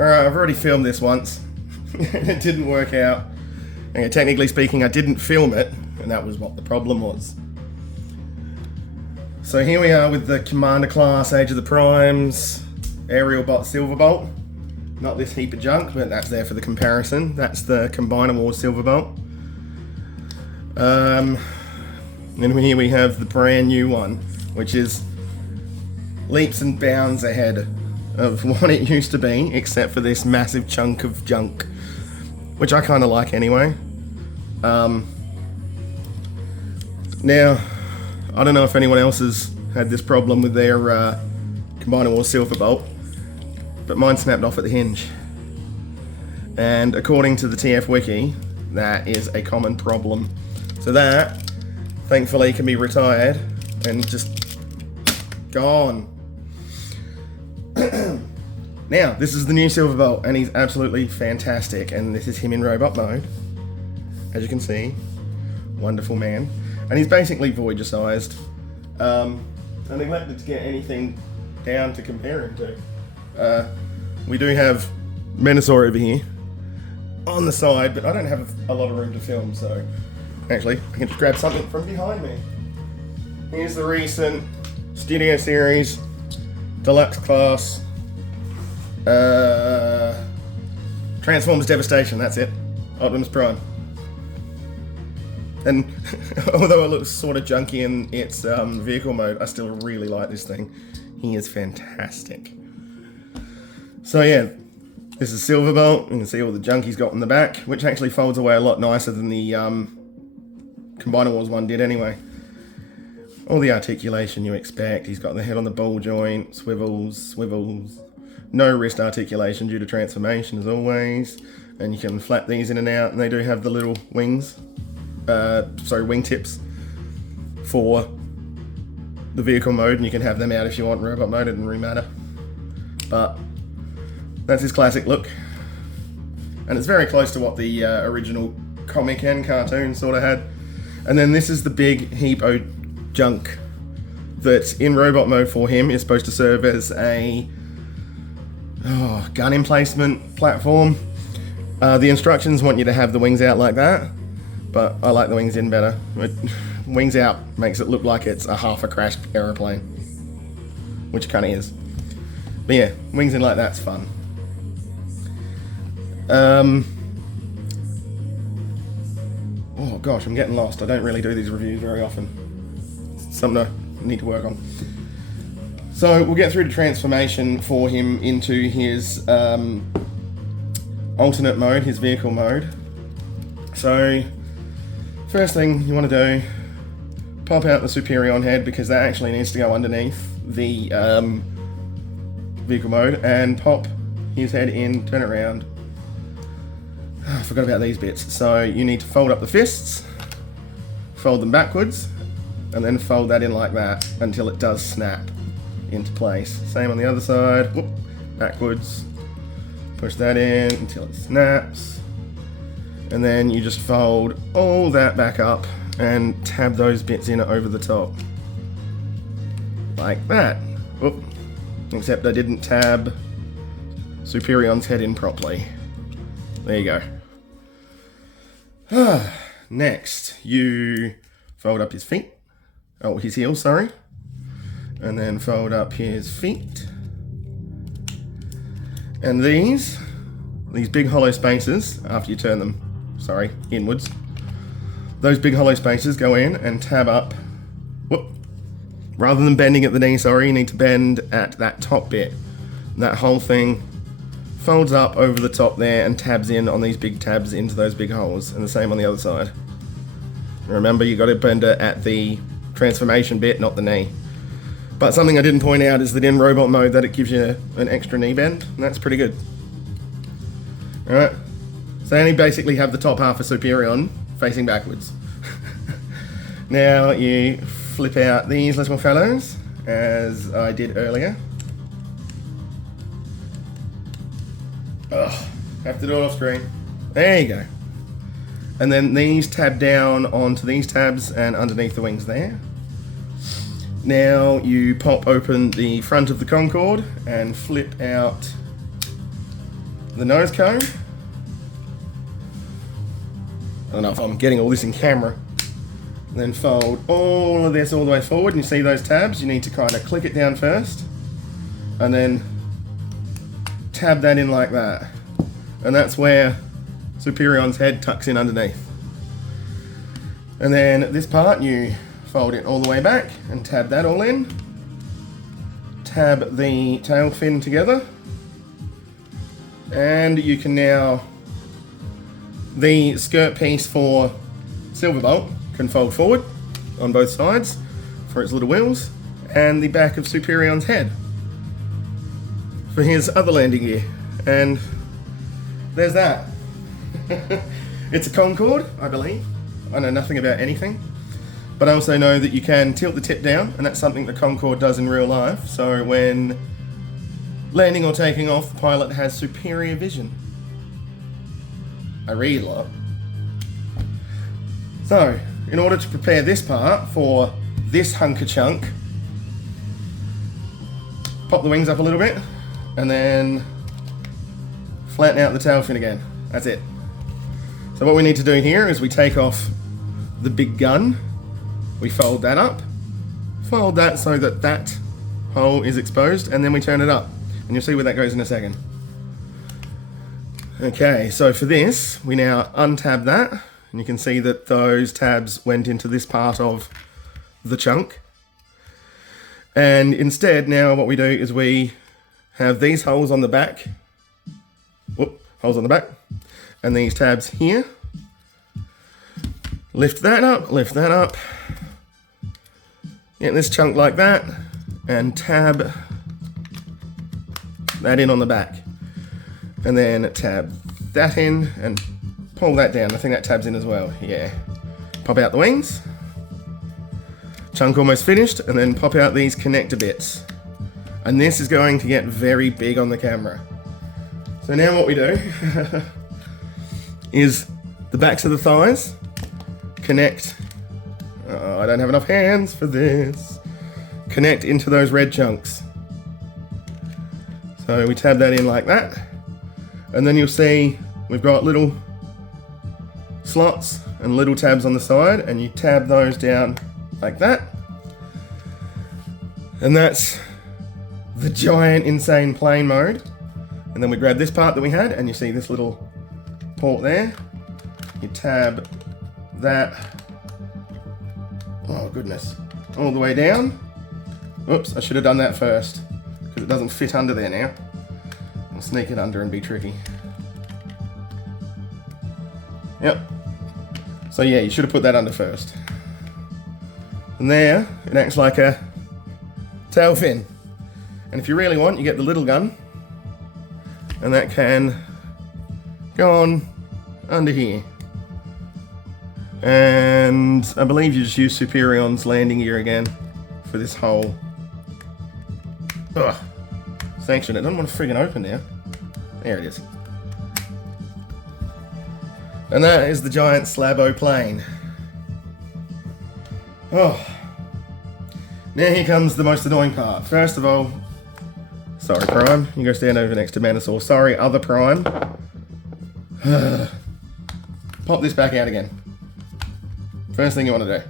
Alright, I've already filmed this once. It didn't work out. And technically speaking, I didn't film it, and that was what the problem was. So here we are with the Commander class Age of the Primes aerial bot Silverbolt. Not this heap of junk, but that's there for the comparison. That's the Combiner Wars Silverbolt. And here we have the brand new one, which is leaps and bounds ahead of what it used to be, except for this massive chunk of junk, which I kind of like anyway. Now, I don't know if anyone else has had this problem with their Combiner Wars Silverbolt, but mine snapped off at the hinge. And according to the TF Wiki, that is a common problem. So that, thankfully, can be retired and just gone. Now, this is the new Silverbolt, and he's absolutely fantastic, and this is him in robot mode. As you can see, wonderful man. And he's basically Voyager-sized. I neglected to get anything down to compare him to. We do have Menasor over here on the side, but I don't have a lot of room to film, so actually, I can just grab something from behind me. Here's the recent Studio Series Deluxe Class Transformers Devastation, that's it. Optimus Prime. And although it looks sort of junky in its vehicle mode, I still really like this thing. He is fantastic. So yeah, this is Silverbolt. You can see all the junk he's got in the back, which actually folds away a lot nicer than the Combiner Wars one did anyway. All the articulation you expect. He's got the head on the ball joint, swivels. No wrist articulation due to transformation as always. And you can flap these in and out, and they do have the little wings. Wingtips for the vehicle mode, and you can have them out if you want robot mode. It doesn't really matter. But that's his classic look. And it's very close to what the original comic and cartoon sort of had. And then this is the big heap of junk that in robot mode for him is supposed to serve as a gun emplacement platform. The instructions want you to have the wings out like that, but I like the wings in better. Wings out makes it look like it's a half a crashed aeroplane, which it kind of is. But yeah, wings in like that's fun. Oh gosh, I'm getting lost. I don't really do these reviews very often. It's something I need to work on. So we'll get through the transformation for him into his alternate mode, his vehicle mode. So first thing you want to do, pop out the Superion head, because that actually needs to go underneath the vehicle mode, and pop his head in, turn it around. I forgot about these bits. So you need to fold up the fists, fold them backwards, and then fold that in like that until it does snap into place. Same on the other side. Whoop, backwards. Push that in until it snaps. And then you just fold all that back up and tab those bits in over the top. Like that. Whoop. Except I didn't tab Superion's head in properly. There you go. Next, you fold up his feet. Oh, his heels, sorry. And then fold up his feet. And these big hollow spaces, after you turn them, inwards. Those big hollow spaces go in and tab up. Whoop. Rather than bending at the knee, you need to bend at that top bit. And that whole thing folds up over the top there and tabs in on these big tabs into those big holes, and the same on the other side. And remember, you got to bend it at the transformation bit, not the knee. But something I didn't point out is that in robot mode that it gives you an extra knee bend, and that's pretty good. Alright, so I only basically have the top half of Superion facing backwards. Now you flip out these little fellows, as I did earlier. Ugh, have to do it off screen. There you go. And then these tab down onto these tabs and underneath the wings there. Now you pop open the front of the Concorde and flip out the nose cone. I don't know if I'm getting all this in camera. Then fold all of this all the way forward, and you see those tabs? You need to kind of click it down first, and then tab that in like that. And that's where Superion's head tucks in underneath. And then this part, you fold it all the way back and tab that all in. Tab the tail fin together. And you can now, the skirt piece for Silverbolt can fold forward on both sides for its little wheels, and the back of Superion's head for his other landing gear. And there's that. It's a Concorde, I believe. I know nothing about anything, but I also know that you can tilt the tip down, and that's something the Concorde does in real life. So when landing or taking off, the pilot has superior vision. I read a lot. So, in order to prepare this part for this hunk of chunk, pop the wings up a little bit, and then flatten out the tail fin again. That's it. So what we need to do here is we take off the big gun, we fold that up, fold that so that that hole is exposed, and then we turn it up. And you'll see where that goes in a second. Okay, so for this, we now untab that, and you can see that those tabs went into this part of the chunk. And instead, now what we do is we have these holes on the back, holes on the back, and these tabs here. Lift that up, get this chunk like that, and tab that in on the back. And then tab that in and pull that down. I think that tabs in as well, yeah. Pop out the wings. Chunk almost finished, and then pop out these connector bits. And this is going to get very big on the camera. So now what we do is the backs of the thighs connect. I don't have enough hands for this. Connect into those red chunks. So we tab that in like that. And then you'll see we've got little slots and little tabs on the side, and you tab those down like that. And that's the giant insane plane mode. And then we grab this part that we had, and you see this little port there. You tab that, oh goodness, all the way down. Oops, I should have done that first, because it doesn't fit under there now. I'll sneak it under and be tricky. Yep. So yeah, you should have put that under first. And there, it acts like a tail fin. And if you really want, you get the little gun, and that can go on under here. And I believe you just use Superion's landing gear again for this whole section. It doesn't want to friggin' open now. There it is. And that is the giant slabo plane. Oh. Now here comes the most annoying part. First of all, sorry Prime, you go stand over next to Manosaur. Sorry, other Prime. Pop this back out again. First thing you want to do.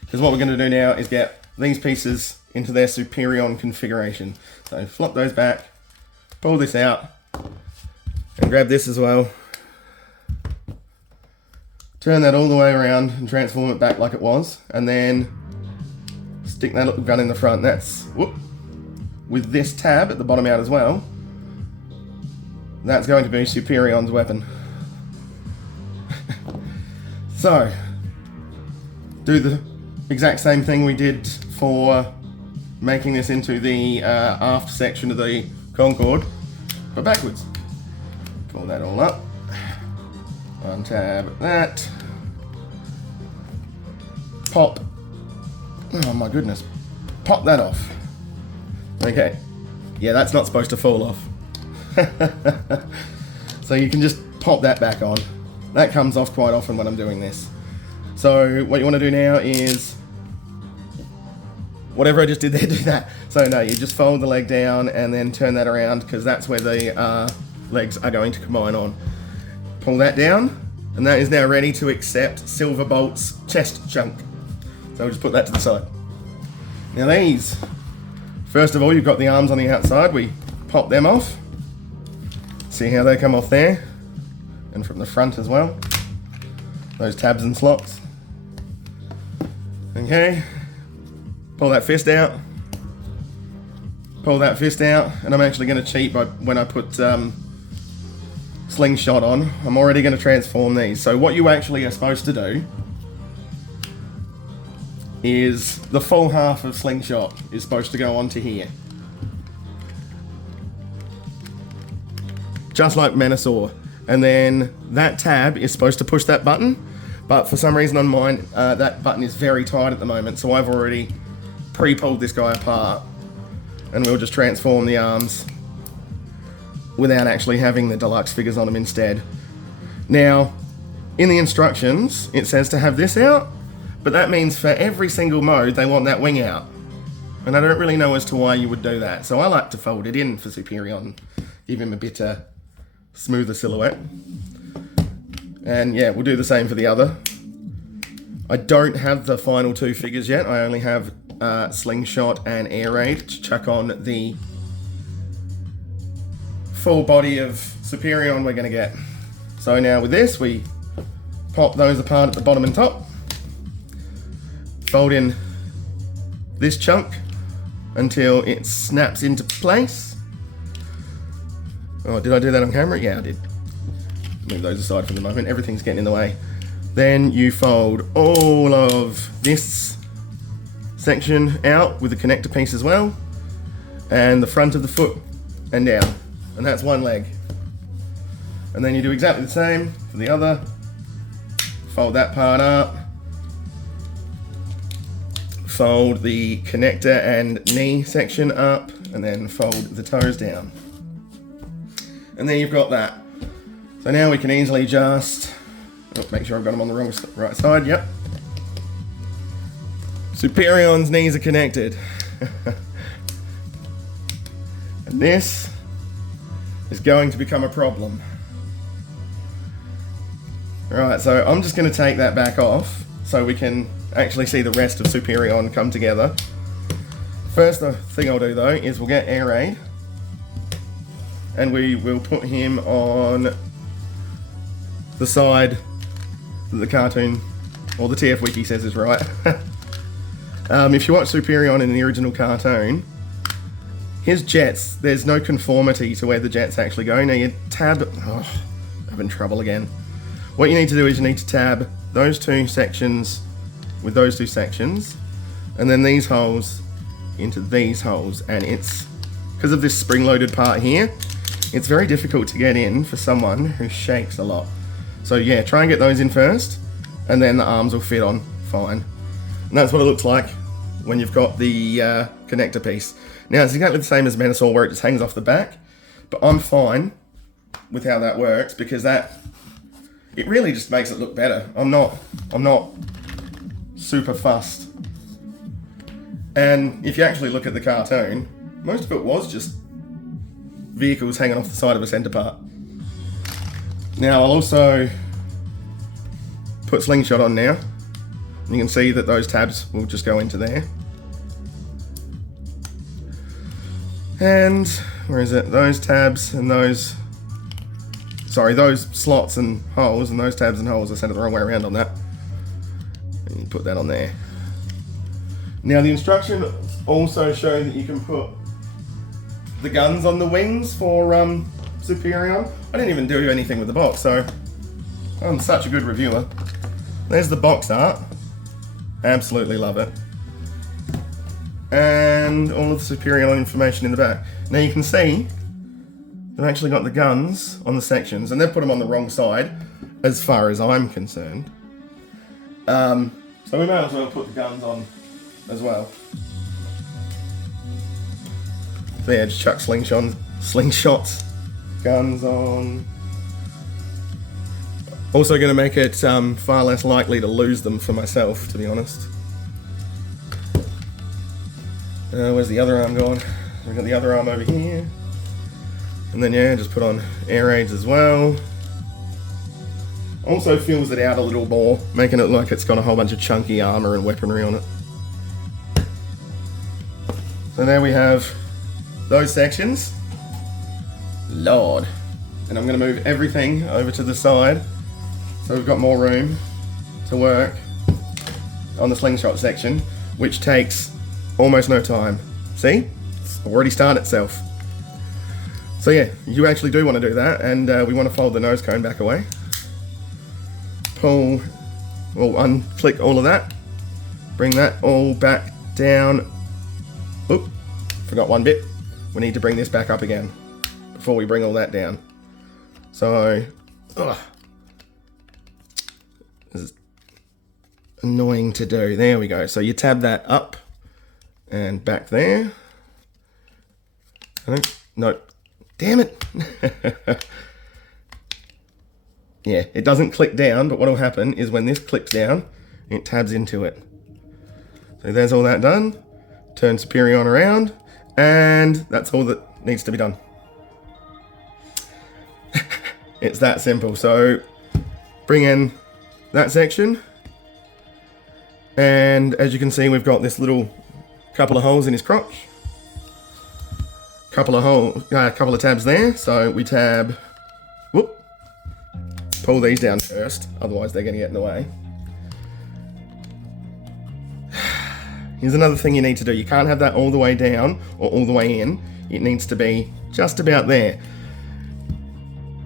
Because what we're going to do now is get these pieces into their Superion configuration. So flop those back, pull this out, and grab this as well. Turn that all the way around and transform it back like it was, and then stick that little gun in the front. That's, with this tab at the bottom out as well, that's going to be Superion's weapon. So, do the exact same thing we did for making this into the aft section of the Concorde, but backwards. Pull that all up, untab that, pop, oh my goodness, pop that off. Okay, yeah, that's not supposed to fall off. So you can just pop that back on. That comes off quite often when I'm doing this. So what you want to do now is, whatever I just did there, do that. So no, you just fold the leg down and then turn that around, because that's where the legs are going to combine on. Pull that down, and that is now ready to accept Silverbolt's chest chunk. So we'll just put that to the side. Now these, first of all, you've got the arms on the outside. We pop them off. See how they come off there, and from the front as well. Those tabs and slots. Okay, pull that fist out. Pull that fist out, and I'm actually going to cheat by when I put slingshot on. I'm already going to transform these. So what you actually are supposed to do is the full half of slingshot is supposed to go onto here. Just like Menasor. And then that tab is supposed to push that button, but for some reason on mine, that button is very tight at the moment, so I've already pre-pulled this guy apart, and we'll just transform the arms without actually having the deluxe figures on them instead. Now, in the instructions, it says to have this out, but that means for every single mode, they want that wing out. And I don't really know as to why you would do that, so I like to fold it in for Superion, give him a bit smoother silhouette. And yeah, we'll do the same for the other. I don't have the final two figures yet. I only have Slingshot and Air Raid to chuck on the full body of Superion we're going to get. So now with this, we pop those apart at the bottom and top. Fold in this chunk until it snaps into place. Oh, did I do that on camera? Yeah, I did. Move those aside for the moment. Everything's getting in the way. Then you fold all of this section out with the connector piece as well, and the front of the foot and down, and that's one leg. And then you do exactly the same for the other. Fold that part up. Fold the connector and knee section up, and then fold the toes down. And then you've got that. So now we can easily just, make sure I've got them on the right side, yep. Superion's knees are connected. And this is going to become a problem. Right, so I'm just going to take that back off so we can actually see the rest of Superion come together. First thing I'll do though is we'll get Air Raid, and we will put him on the side that the cartoon, or the TF Wiki says is right. If you watch Superion in the original cartoon, his jets, there's no conformity to where the jets actually go. Now you tab, having trouble again. What you need to do is you need to tab those two sections with those two sections, and then these holes into these holes, and it's, because of this spring-loaded part here, it's very difficult to get in for someone who shakes a lot. So yeah, try and get those in first, and then the arms will fit on fine. And that's what it looks like when you've got the connector piece. Now it's exactly the same as Menasor where it just hangs off the back, but I'm fine with how that works because it really just makes it look better. I'm not super fussed. And if you actually look at the cartoon, most of it was just vehicles hanging off the side of a centre part. Now I'll also put Slingshot on now. You can see that those tabs will just go into there. And where is it? Those tabs and those, sorry, those slots and holes and those tabs and holes, I said it the wrong way around on that. And you put that on there. Now the instructions also show that you can put the guns on the wings for Superion. I didn't even do anything with the box, so I'm such a good reviewer. There's the box art. Absolutely love it. And all of the Superion information in the back. Now you can see they've actually got the guns on the sections, and they've put them on the wrong side, as far as I'm concerned. So we may as well put the guns on as well. So yeah, just chuck slingshots, guns on. Also going to make it far less likely to lose them for myself, to be honest. Where's the other arm gone? We've got the other arm over here. And then yeah, just put on air raids as well. Also fills it out a little more, making it look like it's got a whole bunch of chunky armor and weaponry on it. So there we have those sections. Lord. And I'm going to move everything over to the side so we've got more room to work on the slingshot section, which takes almost no time. See? It's already started itself. So yeah, you actually do want to do that, and we want to fold the nose cone back away. Pull, or unclick all of that. Bring that all back down. Oop, forgot one bit. We need to bring this back up again before we bring all that down. So, this is annoying to do. There we go. So you tab that up and back there. No, damn it. Yeah, it doesn't click down, but what will happen is when this clicks down, it tabs into it. So there's all that done. Turn Superion around, and that's all that needs to be done. It's that simple. So bring in that section, and as you can see, we've got this little couple of holes in his crotch. Couple of tabs there. So we tab, whoop, pull these down first, otherwise they're going to get in the way. Here's another thing you need to do. You can't have that all the way down or all the way in. It needs to be just about there.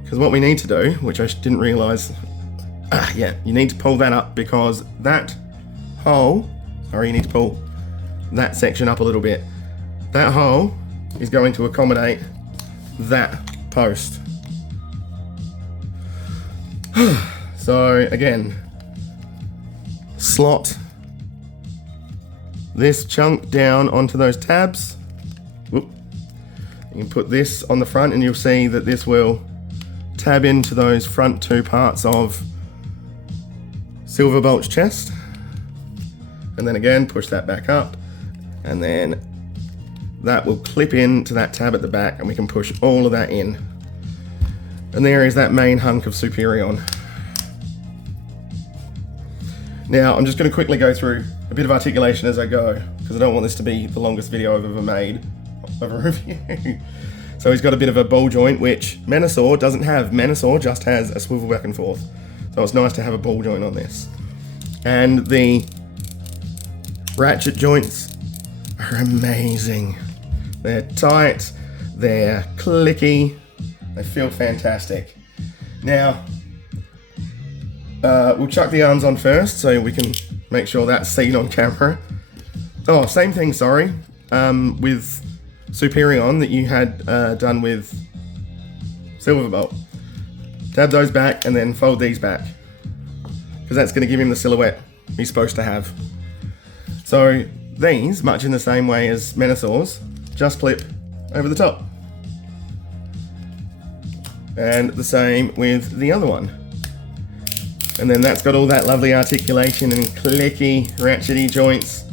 Because what we need to do, which I didn't realise, yeah, you need to pull that up because that hole, sorry, you need to pull that section up a little bit. That hole is going to accommodate that post. So again, slot this chunk down onto those tabs. Whoop. You can put this on the front and you'll see that this will tab into those front two parts of Silverbolt's chest. And then again, push that back up, and then that will clip into that tab at the back, and we can push all of that in. And there is that main hunk of Superion. Now, I'm just going to quickly go through a bit of articulation as I go, because I don't want this to be the longest video I've ever made of a review. So he's got a bit of a ball joint, which Menasor doesn't have. Menasor just has a swivel back and forth. So it's nice to have a ball joint on this. And the ratchet joints are amazing. They're tight, they're clicky, they feel fantastic. Now, we'll chuck the arms on first so we can make sure that's seen on camera. Oh, same thing, sorry, with Superion that you had done with Silverbolt. Tab those back and then fold these back, because that's going to give him the silhouette he's supposed to have. So these, much in the same way as Menasor's, just clip over the top. And the same with the other one. And then that's got all that lovely articulation and clicky, ratchety joints.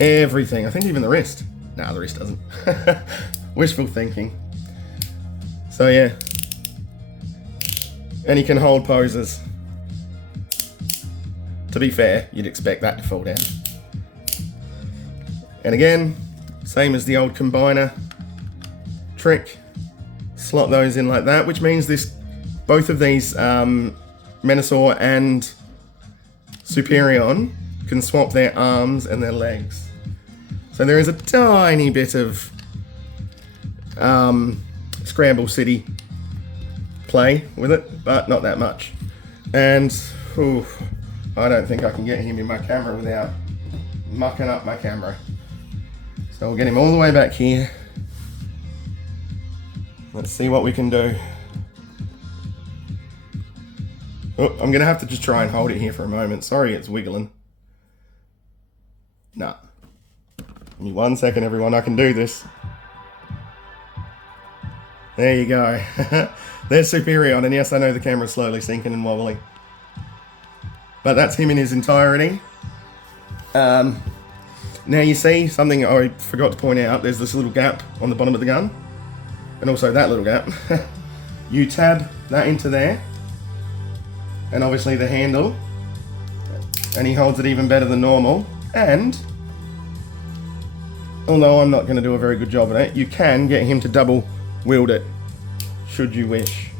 Everything. I think even the wrist. No, the wrist doesn't. Wishful thinking. So yeah. And he can hold poses. To be fair, you'd expect that to fall down. And again, same as the old combiner trick. Slot those in like that, which means this, both of these Menasor and Superion can swap their arms and their legs. So there is a tiny bit of Scramble City play with it, but not that much. And I don't think I can get him in my camera without mucking up my camera. So we'll get him all the way back here. Let's see what we can do. Oh, I'm gonna have to just try and hold it here for a moment. Sorry, it's wiggling. Nah. Give me 1 second, everyone. I can do this. There you go. There's Superion, and yes, I know the camera's slowly sinking and wobbling. But that's him in his entirety. Now you see something I forgot to point out. There's this little gap on the bottom of the gun. and also that little gap, you tab that into there, and obviously the handle, and he holds it even better than normal. And although I'm not going to do a very good job at it, you can get him to double wield it, should you wish.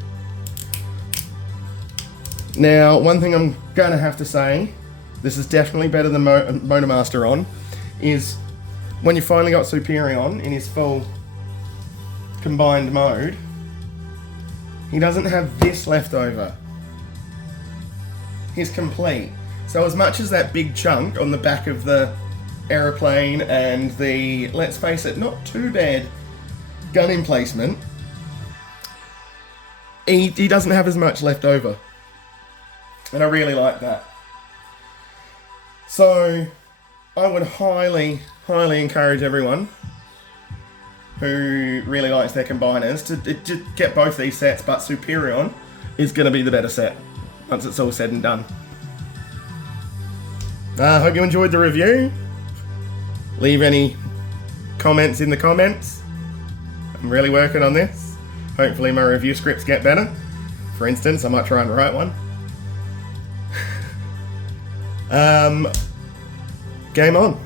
Now, one thing I'm going to have to say, this is definitely better than Motormaster on, is when you finally got Superion in his full combined mode, he doesn't have this left over. He's complete. So as much as that big chunk on the back of the aeroplane and the, let's face it, not too bad gun emplacement, he doesn't have as much left over. And I really like that. So I would highly, highly encourage everyone who really likes their combiners to get both these sets, but Superion is going to be the better set once it's all said and done. I hope you enjoyed the review. Leave any comments in the comments. I'm really working on this. Hopefully my review scripts get better. For instance, I might try and write one. Game on.